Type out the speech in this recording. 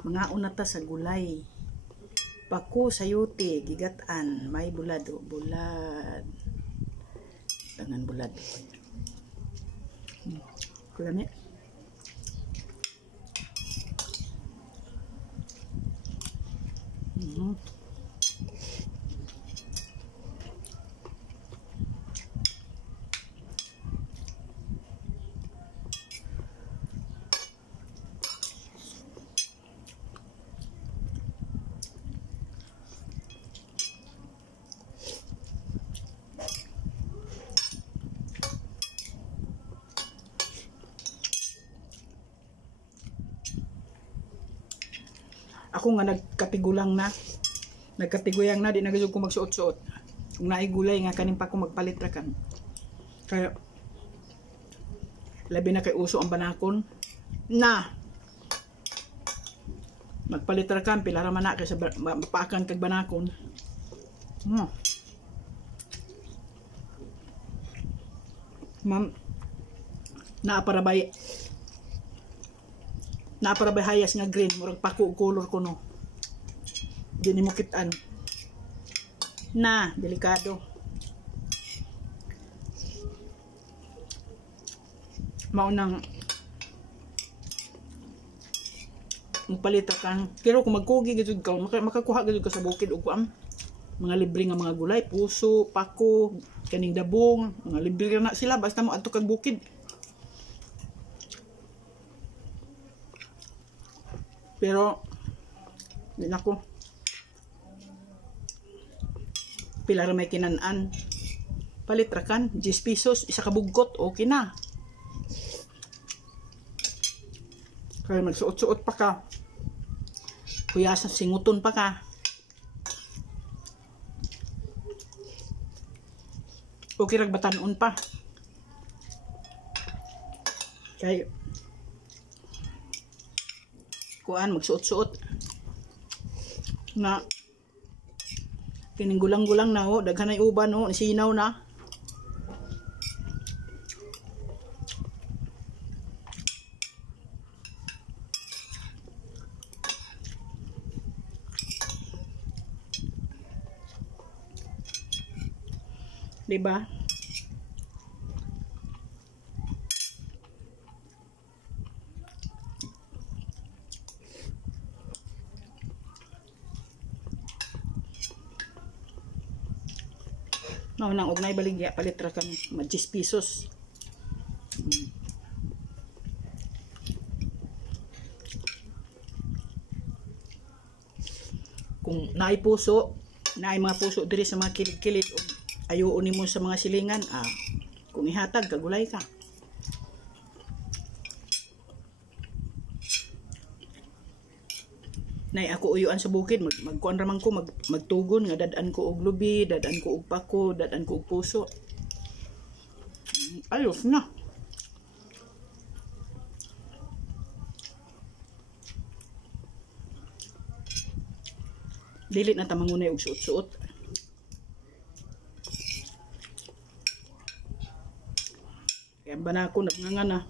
Mga unata sa gulay. Pako sayote, gigatan, may bulad o bulad. Tangan bulad. Kulami. Ako nga nagkatigulang na. Nagkatiguyang na, di nagasog ko magsuot-suot. Kung naigulay nga, kanin pa ko magpalit ra kan. Kaya, labi na kay uso ang banakon. Na! Magpalit ra kan, pila ra man na, kaysa mapaakan kag banakon. Ma'am, naaparabay hayas nga green, murag pako color ko no. Di ni mo kitaan. Na, delikado. Maunang magpalita kang, pero kung magkugi gid ka, makakuha gid ka sa bukid ug kuan. Mga libre nga mga gulay, puso, pako, kaning dabong, mga libre na sila basta mo adto kag bukid. Pero di nako. Pila ra may kinan-an. Palit ra kan 10 pesos isa ka bugot, okay na. Kaya magsuot-suot pa ka. Kuya sa singuton pa ka. Okay rag batanon pa. Kaya kuan magsuot-suot na kining gulang-gulang na ho, daghanay uban ho, sinaw na. Diba? No, nang ugnay baligya palit ra kan 10 pesos. Kung naay puso, naay mga puso diri sa mga kilid-kilid, ayuon nimo sa mga silingan, kung ihatag kagulay ka. Nay ako uyuan sa bukid, magkuan raman ko, magtugon nga dadan ko og lubi, dadan ko og pako, dadan ko og puso. Ayos na. Dili na ta mangunay og suot-suot. Kaya banako nagngangan na.